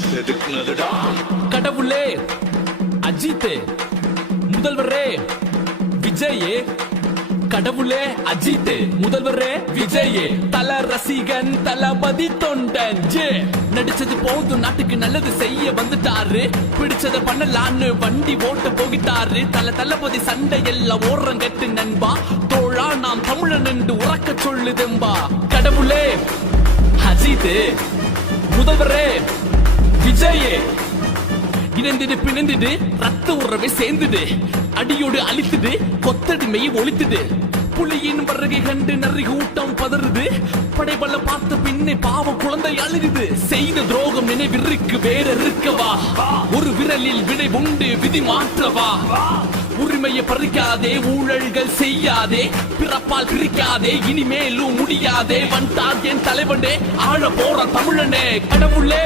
செதுக்குனதுடா. கடவுளே அஜித், முதல்வரே விஜய், கடவுளே அஜித், முதல்வரே விஜய், தல ரசிகன் தளபதி தொண்டன் ஜே. நடிச்சது போதும், நாட்டுக்கு நல்லது செய்ய வந்துட்டாரு, பிடிச்சத பண்ணலான்னு வண்டி ஓட்ட போகிட்டாரு. தளபதி சண்டை எல்லாம் ஓரம் கட்டு நண்பா, தோழா நாம் தமிழன் என்று உறக்க சொல்லுதெம்பா. கடவுளே அஜித், முதல்வரே விஜய், இணைந்திடு பிணைந்திடு ரத்த உறவை சேர்ந்துடு, அடியோடு அழித்துடு கொத்தடிமையை ஒழித்துடு. புலியின் வருகை கண்டு நரி கூட்டம் பதறுது, படைபல பார்த்த பின்னே பாவ குழந்தை அழுகுது. செய்த துரோகம் நினைவிற்கு வேற இருக்கவா, ஒரு விரலில் விடை உண்டு விதி மாற்றவா. உரிமையை பறிக்காதே, ஊழல்கள் செய்யாதே, பிறப்பால் பிரிக்காதே, இனிமேலும் முடியாதே. வந்தார் என் தலைவனே, ஆழ போற தமிழனே. கடவுளே